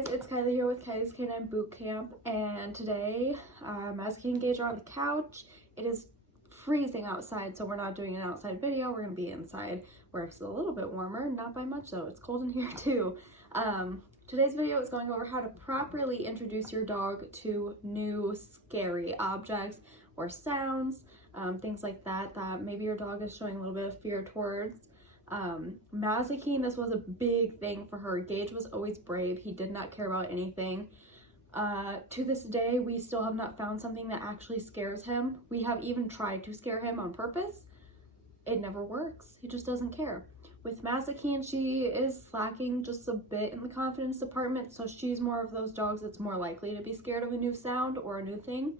guys, it's Kylie here with Kylie's Canine Boot Camp, and today Mazzy and Gage are on the couch. It is freezing outside, so we're not doing an outside video. We're going to be inside where it's a little bit warmer, not by much though. It's cold in here too. Today's video is going over how to properly introduce your dog to new scary objects or sounds, things like that maybe your dog is showing a little bit of fear towards. Mazzy, this was a big thing for her. Gage was always brave. He did not care about anything. To this day, we still have not found something that actually scares him. We have even tried to scare him on purpose. It never works. He just doesn't care. With Mazzy, she is slacking just a bit in the confidence department, so she's more of those dogs that's more likely to be scared of a new sound or a new thing,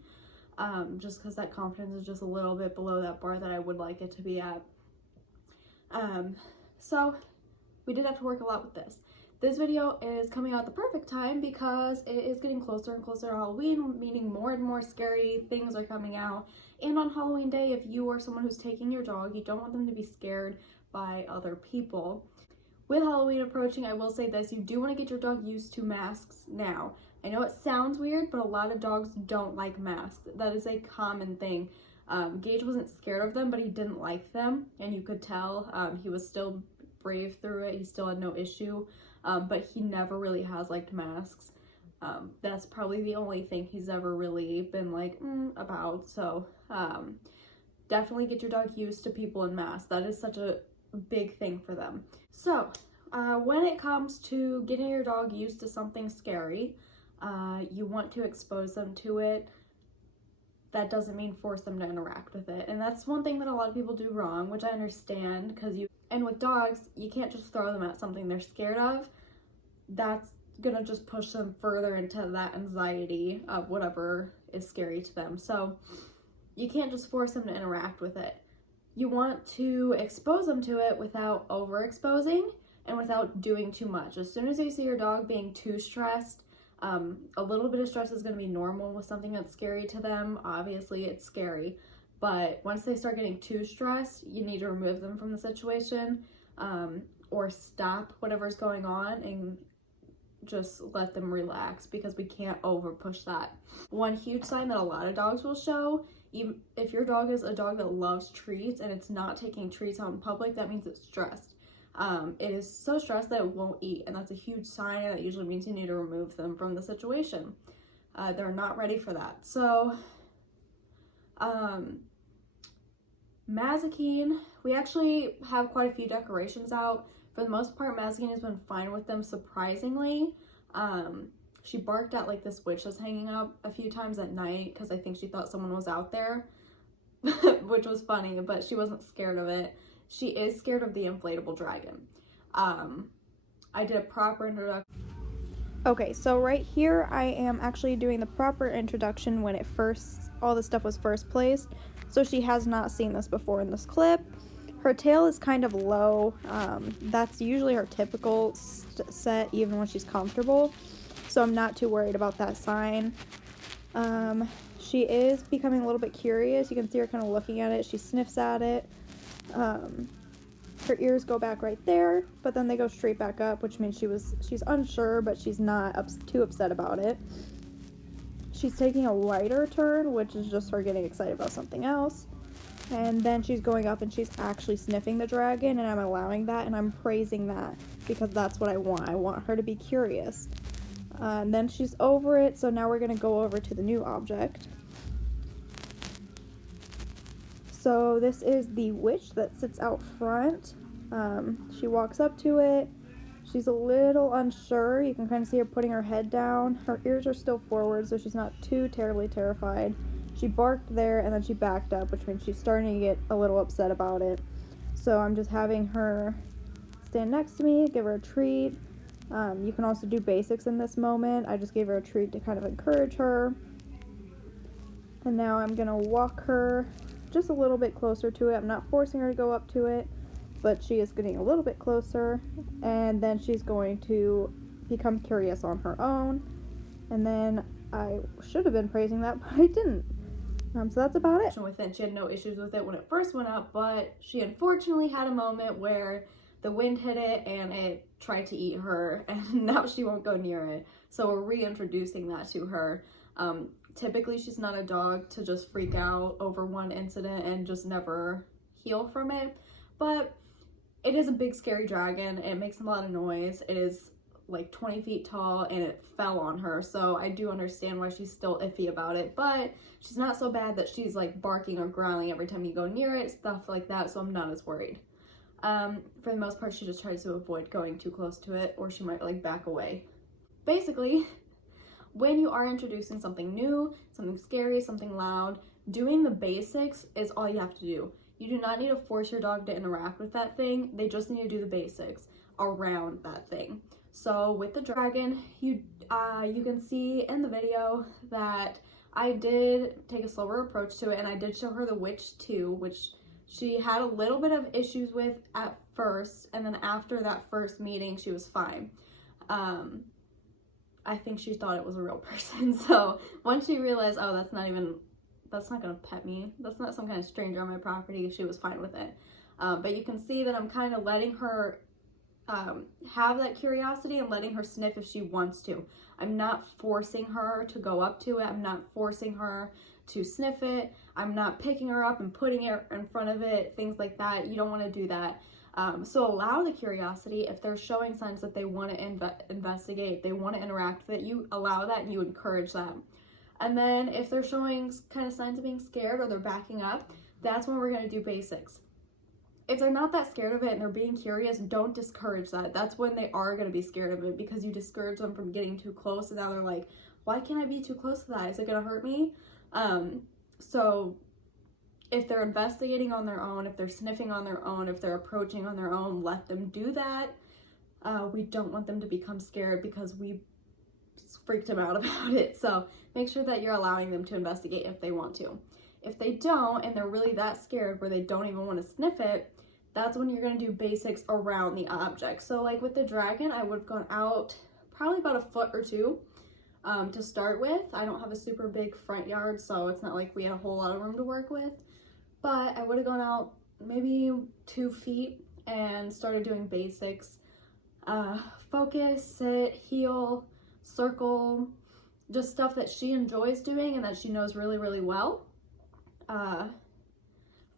just because that confidence is just a little bit below that bar that I would like it to be at. So we did have to work a lot with this. This video is coming out at the perfect time because it is getting closer and closer to Halloween, meaning more and more scary things are coming out. And on Halloween day, if you are someone who's taking your dog, you don't want them to be scared by other people. With Halloween approaching, I will say this, you do want to get your dog used to masks now. I know it sounds weird, but a lot of dogs don't like masks. That is a common thing. Gage wasn't scared of them, but he didn't like them, and you could tell. He was still brave through it. He still had no issue, but he never really has liked masks. That's probably the only thing he's ever really been like about. So definitely get your dog used to people in masks. That is such a big thing for them. So when it comes to getting your dog used to something scary, you want to expose them to it. That doesn't mean force them to interact with it. And that's one thing that a lot of people do wrong, which I understand, and with dogs, you can't just throw them at something they're scared of. That's gonna just push them further into that anxiety of whatever is scary to them. So you can't just force them to interact with it. You want to expose them to it without overexposing and without doing too much. As soon as you see your dog being too stressed, a little bit of stress is going to be normal with something that's scary to them. Obviously, it's scary, but once they start getting too stressed, you need to remove them from the situation, or stop whatever's going on and just let them relax, because we can't over push that. One huge sign that a lot of dogs will show, even if your dog is a dog that loves treats and it's not taking treats out in public, that means it's stressed. It is so stressed that it won't eat, and that's a huge sign, and that usually means you need to remove them from the situation. They're not ready for that. So Mazzy, we actually have quite a few decorations out. For the most part, Mazzy has been fine with them, surprisingly. She barked at like this witch that's hanging up a few times at night because I think she thought someone was out there, which was funny, but she wasn't scared of it. She is scared of the inflatable dragon. I did a proper introduction. Okay, so right here I am actually doing the proper introduction when all the stuff was first placed. So she has not seen this before in this clip. Her tail is kind of low. That's usually her typical set even when she's comfortable. So I'm not too worried about that sign. She is becoming a little bit curious. You can see her kind of looking at it. She sniffs at it. Her ears go back right there, but then they go straight back up, which means she's unsure, but she's not too upset about it. She's taking a lighter turn, which is just her getting excited about something else. And then she's going up and she's actually sniffing the dragon, and I'm allowing that, and I'm praising that because that's what I want. I want her to be curious. And then she's over it, so now we're going to go over to the new object. So this is the witch that sits out front. She walks up to it. She's a little unsure. You can kind of see her putting her head down. Her ears are still forward, so she's not too terribly terrified. She barked there, and then she backed up, which means she's starting to get a little upset about it. So I'm just having her stand next to me, give her a treat. You can also do basics in this moment. I just gave her a treat to kind of encourage her. And now I'm going to walk her just a little bit closer to it. I'm not forcing her to go up to it, but she is getting a little bit closer, and then she's going to become curious on her own. And then I should have been praising that, but I didn't. So that's about it. With it, she had no issues with it when it first went up, but she unfortunately had a moment where the wind hit it and it tried to eat her, and now she won't go near it. So we're reintroducing that to her. Typically she's not a dog to just freak out over one incident and just never heal from it, but it is a big scary dragon. It makes a lot of noise. It is like 20 feet tall and it fell on her, so I do understand why she's still iffy about it, but she's not so bad that she's like barking or growling every time you go near it, stuff like that, so I'm not as worried. For the most part, she just tries to avoid going too close to it, or she might like back away. Basically, when you are introducing something new, something scary, something loud, doing the basics is all you have to do. You do not need to force your dog to interact with that thing. They just need to do the basics around that thing. So with the dragon, you can see in the video that I did take a slower approach to it, and I did show her the Witch 2, which she had a little bit of issues with at first, and then after that first meeting, she was fine. I think she thought it was a real person. So once she realized, oh, that's not gonna pet me, that's not some kind of stranger on my property, she was fine with it. But you can see that I'm kind of letting her have that curiosity and letting her sniff if she wants to. I'm not forcing her to go up to it. I'm not forcing her to sniff it. I'm not picking her up and putting it in front of it, things like that. You don't want to do that. So allow the curiosity. If they're showing signs that they want to investigate, they want to interact with it, you allow that and you encourage that. And then if they're showing kind of signs of being scared or they're backing up, that's when we're going to do basics. If they're not that scared of it and they're being curious, don't discourage that. That's when they are going to be scared of it, because you discourage them from getting too close, and now they're like, why can't I be too close to that? Is it going to hurt me? So if they're investigating on their own, if they're sniffing on their own, if they're approaching on their own, let them do that. We don't want them to become scared because we freaked them out about it. So make sure that you're allowing them to investigate if they want to. If they don't, and they're really that scared where they don't even want to sniff it, that's when you're going to do basics around the object. So like with the dragon, I would have gone out probably about a foot or two to start with. I don't have a super big front yard, so it's not like we had a whole lot of room to work with, but I would have gone out maybe 2 feet and started doing basics. Focus, sit, heel, circle, just stuff that she enjoys doing and that she knows really, really well.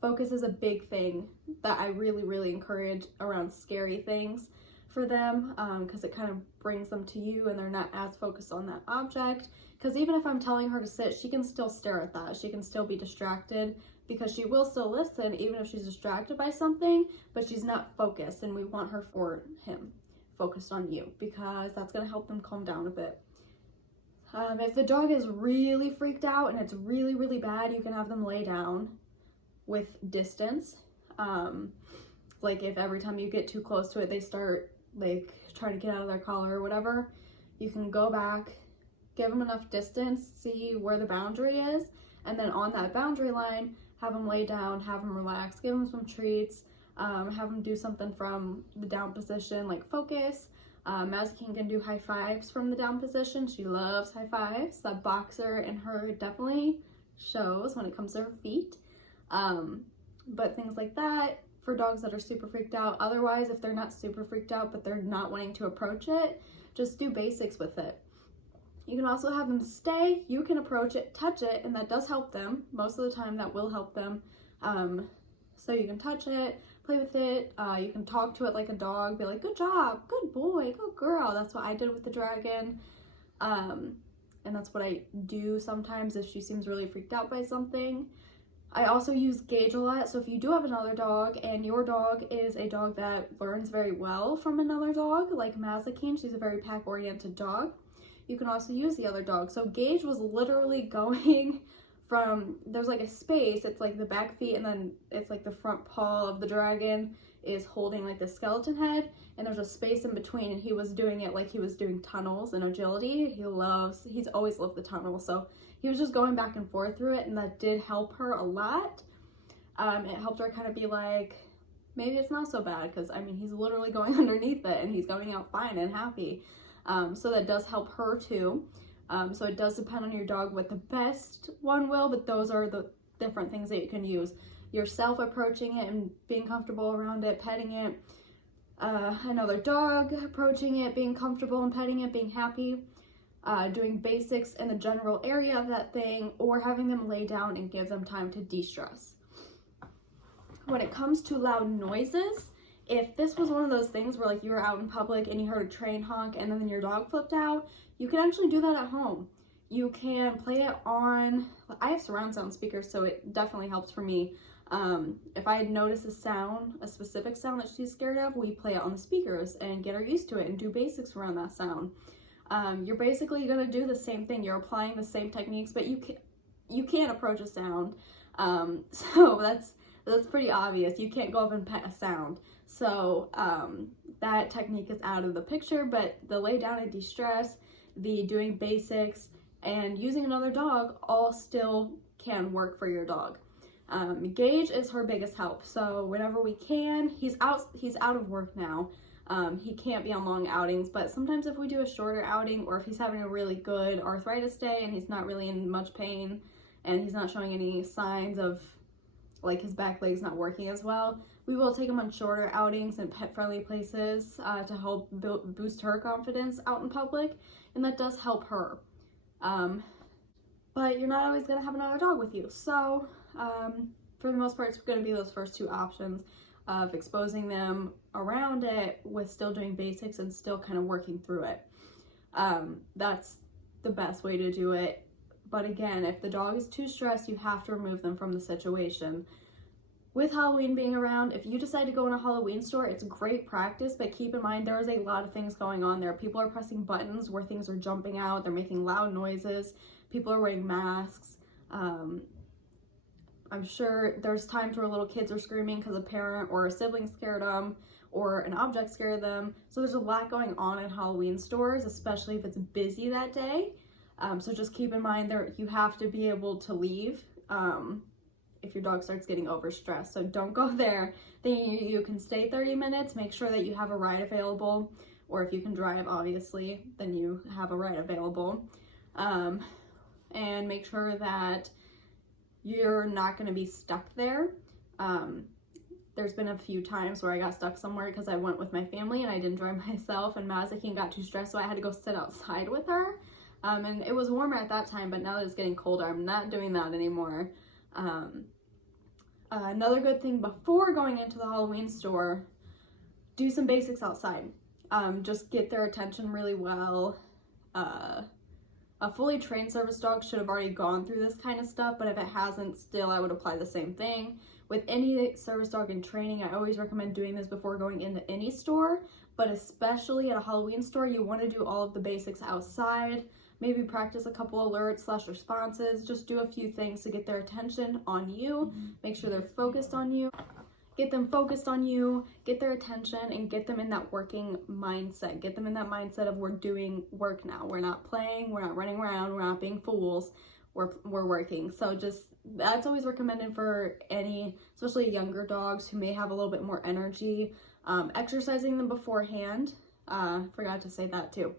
Focus is a big thing that I really, really encourage around scary things for them, because it kind of brings them to you and they're not as focused on that object. Because even if I'm telling her to sit, she can still stare at that. She can still be distracted, because she will still listen even if she's distracted by something, but she's not focused, and we want her or him focused on you, because that's going to help them calm down a bit. If the dog is really freaked out and it's really, really bad, you can have them lay down with distance. Like if every time you get too close to it, they start like trying to get out of their collar or whatever, you can go back, give them enough distance, see where the boundary is, and then on that boundary line, have them lay down, have them relax, give them some treats, have them do something from the down position, like focus. Mazikeen can do high fives from the down position. She loves high fives. That boxer in her definitely shows when it comes to her feet. But things like that for dogs that are super freaked out. Otherwise, if they're not super freaked out but they're not wanting to approach it, just do basics with it. You can also have them stay. You can approach it, touch it, and that does help them. Most of the time that will help them. So you can touch it, play with it. You can talk to it like a dog, be like, good job, good boy, good girl. That's what I did with the dragon. And that's what I do sometimes if she seems really freaked out by something. I also use gauge a lot. So if you do have another dog and your dog is a dog that learns very well from another dog, like Mazikeen, she's a very pack-oriented dog, you can also use the other dog. So Gage was literally going from, there's like a space, it's like the back feet, and then it's like the front paw of the dragon is holding like the skeleton head, and there's a space in between, and he was doing it like he was doing tunnels and agility. He's always loved the tunnel, so he was just going back and forth through it, and that did help her a lot. It helped her kind of be like, maybe it's not so bad, because I mean, he's literally going underneath it and he's going out fine and happy. So that does help her too. So it does depend on your dog what the best one will, but those are the different things that you can use. Yourself approaching it and being comfortable around it, petting it, another dog, approaching it, being comfortable and petting it, being happy, doing basics in the general area of that thing, or having them lay down and give them time to de-stress. When it comes to loud noises, if this was one of those things where like you were out in public and you heard a train honk and then your dog flipped out, you can actually do that at home. You can play it on, I have surround sound speakers, so it definitely helps for me. If I had noticed a specific sound that she's scared of, we play it on the speakers and get her used to it and do basics around that sound. You're basically gonna do the same thing. You're applying the same techniques, but you can't approach a sound. So that's pretty obvious. You can't go up and pet a sound. So that technique is out of the picture, but the lay down and de-stress, the doing basics, and using another dog all still can work for your dog. Gage is her biggest help. So whenever we can, he's out of work now. He can't be on long outings, but sometimes if we do a shorter outing, or if he's having a really good arthritis day and he's not really in much pain and he's not showing any signs of like his back leg's not working as well, we will take him on shorter outings and pet-friendly places to help boost her confidence out in public, and that does help her. But you're not always going to have another dog with you, so for the most part it's going to be those first two options of exposing them around it with still doing basics and still kind of working through it. That's the best way to do it. But again, if the dog is too stressed, you have to remove them from the situation. With Halloween being around, if you decide to go in a Halloween store, it's great practice, but keep in mind there is a lot of things going on there. People are pressing buttons where things are jumping out, they're making loud noises, people are wearing masks. I'm sure there's times where little kids are screaming because a parent or a sibling scared them, or an object scared them. So there's a lot going on in Halloween stores, especially if it's busy that day. So just keep in mind there you have to be able to leave if your dog starts getting overstressed. So don't go there. Then you can stay 30 minutes, make sure that you have a ride available, or if you can drive, obviously, then you have a ride available. And make sure that you're not going to be stuck there. There's been a few times where I got stuck somewhere because I went with my family and I didn't drive myself, and Mazakine got too stressed, so I had to go sit outside with her. And it was warmer at that time, but now that it's getting colder, I'm not doing that anymore. Another good thing before going into the Halloween store, do some basics outside. Just get their attention really well. A fully trained service dog should have already gone through this kind of stuff, but if it hasn't, still I would apply the same thing. With any service dog in training, I always recommend doing this before going into any store, but especially at a Halloween store, you want to do all of the basics outside. Maybe practice a couple alerts / responses. Just do a few things to get their attention on you. Make sure they're focused on you. Get them focused on you, get their attention, and get them in that working mindset. Get them in that mindset of we're doing work now. We're not playing, we're not running around, we're not being fools, we're working. So just, that's always recommended for any, especially younger dogs who may have a little bit more energy. Exercising them beforehand. Forgot to say that too.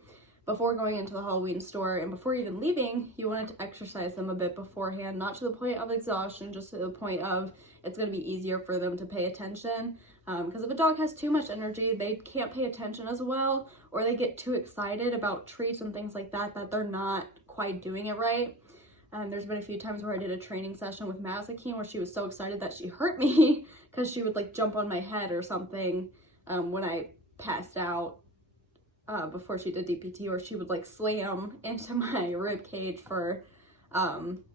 Before going into the Halloween store and before even leaving, you wanted to exercise them a bit beforehand, not to the point of exhaustion, just to the point of it's going to be easier for them to pay attention. Because if a dog has too much energy, they can't pay attention as well, or they get too excited about treats and things like that, that they're not quite doing it right. There's been a few times where I did a training session with Mazakine where she was so excited that she hurt me because she would like jump on my head or something when I passed out. Before she did DPT, or she would like slam into my rib cage for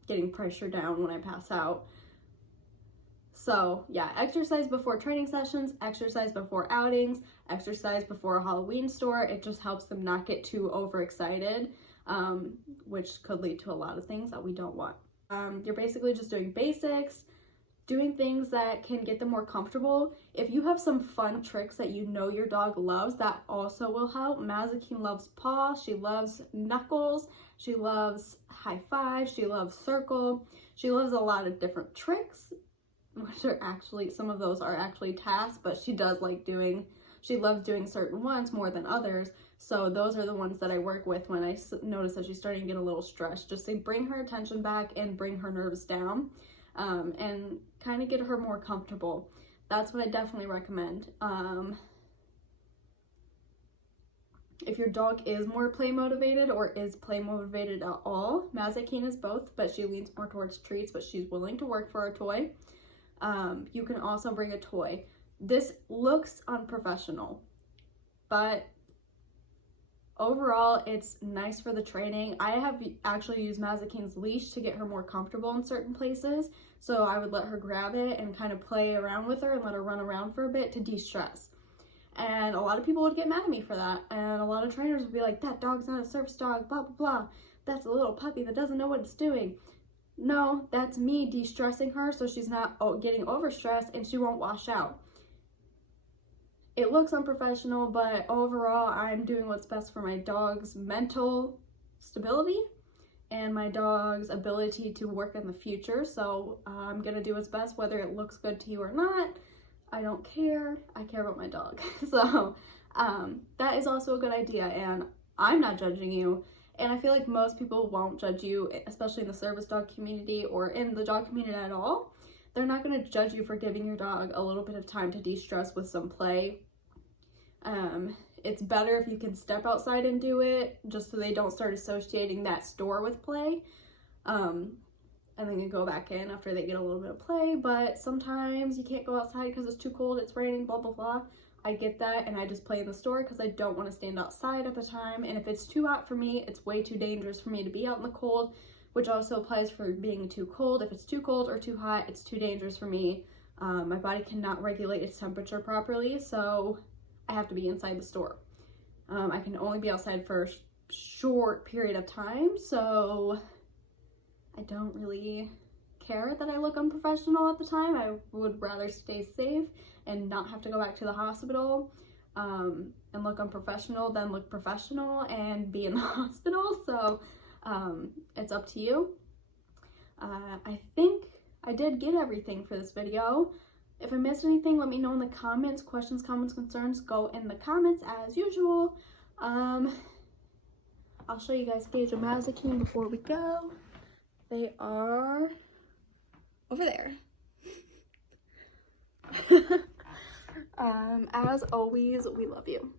getting pressure down when I pass out. So yeah, exercise before training sessions, exercise before outings, exercise before a Halloween store. It just helps them not get too overexcited, which could lead to a lot of things that we don't want. You're basically just doing basics, doing things that can get them more comfortable. If you have some fun tricks that you know your dog loves, that also will help. Mazakine loves paw, she loves knuckles, she loves high five, she loves circle, she loves a lot of different tricks, which are actually, some of those are actually tasks, but she does like doing, she loves doing certain ones more than others. So those are the ones that I work with when I notice that she's starting to get a little stressed, just to bring her attention back and bring her nerves down. And kind of get her more comfortable. That's what I definitely recommend. If your dog is more play motivated or is play motivated at all, Mazikeen is both, but she leans more towards treats, but she's willing to work for a toy. You can also bring a toy. This looks unprofessional, but overall it's nice for the training. I have actually used Mazikeen's leash to get her more comfortable in certain places, so I would let her grab it and kind of play around with her and let her run around for a bit to de-stress. And a lot of people would get mad at me for that, and a lot of trainers would be like, that dog's not a service dog, blah blah blah, that's a little puppy that doesn't know what it's doing. No, that's me de-stressing her so she's not getting overstressed and she won't wash out. It looks unprofessional, but overall I'm doing what's best for my dog's mental stability and my dog's ability to work in the future. So I'm gonna do what's best, whether it looks good to you or not. I don't care. I care about my dog. So that is also a good idea, and I'm not judging you. And I feel like most people won't judge you, especially in the service dog community or in the dog community at all. They're not going to judge you for giving your dog a little bit of time to de-stress with some play. It's better if you can step outside and do it, just so they don't start associating that store with play. And then you go back in after they get a little bit of play, but sometimes you can't go outside because it's too cold, it's raining, blah blah blah. I get that, and I just play in the store because I don't want to stand outside at the time, and if it's too hot for me, it's way too dangerous for me to be out in the cold, which also applies for being too cold. If it's too cold or too hot, it's too dangerous for me. My body cannot regulate its temperature properly, so I have to be inside the store. I can only be outside for a short period of time, so I don't really care that I look unprofessional at the time. I would rather stay safe and not have to go back to the hospital and look unprofessional than look professional and be in the hospital. So it's up to you. I think I did get everything for this video. If I missed anything, let me know in the comments. Questions, comments, concerns, go in the comments as usual. I'll show you guys a cage of Mazikeen before we go. They are over there. As always, we love you.